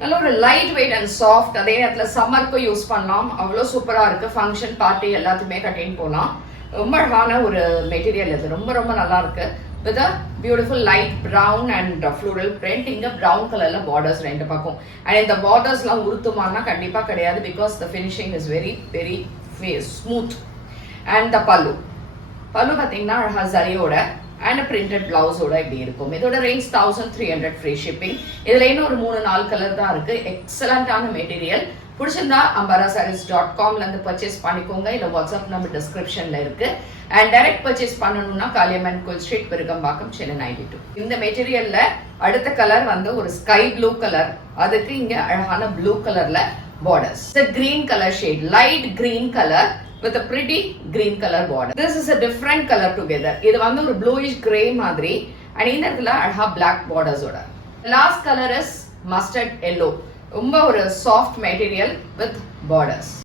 நல்ல ஒரு light weight and soft, அதே நேரத்தில் சம்மருக்கு யூஸ் பண்ணலாம். அவ்வளோ சூப்பராக இருக்குது. ஃபங்க்ஷன் பார்ட்டி எல்லாத்துக்குமே கட்டின்னு போகலாம். ரொம்ப அழகான ஒரு மெட்டீரியல் இது. ரொம்ப ரொம்ப நல்லா இருக்கு. With a beautiful light brown and ஃப்ளூரல் print. இங்கே ப்ரௌன் கலர்ல பார்டர்ஸ் ரெண்டு பக்கம். அண்ட் இந்த பார்டர்ஸ்லாம் உருத்துமானா கண்டிப்பாக கிடையாது. Because the finishing is very very smooth. And the பல்லு பார்த்தீங்கன்னா அழகா சரியோட அண்ட் பிரிண்டட் பிளவுஸோட இப்படி இருக்கும். இதோட ரேஞ்ச் 1300 ஃப்ரீ ஷிப்பிங். இதுல இன்னும் ஒரு 3-4 கலர் தான் இருக்கு. எக்ஸலண்டான மெட்டீரியல். பிடிச்சிருந்தா ambarasarees.com இருந்து பர்ச்சேஸ் பண்ணிக்கோங்க. இல்ல வாட்ஸ்அப் நம்பர் டிஸ்கிரிப்ஷன்ல இருக்கு. அண்ட் டைரக்ட் பர்ச்சேஸ் பண்ணணும்னா காளியம்மன் கோயில் ஸ்ட்ரீட், பெருகம்பாக்கம், சென்னை 92. இந்த மெட்டீரியல்ல அடுத்த கலர் வந்து ஒரு ஸ்கை ப்ளூ கலர். அதுக்கு இங்க அழகான ப்ளூ கலர்ல borders. Green colour shade, light green colour with a pretty green color border. This is a different color together. இது வந்து ஒரு bluish gray மாதிரி and இந்த இடத்துல அழகா black borders ஓட. Last color is mustard yellow. ரொம்ப ஒரு soft material with borders.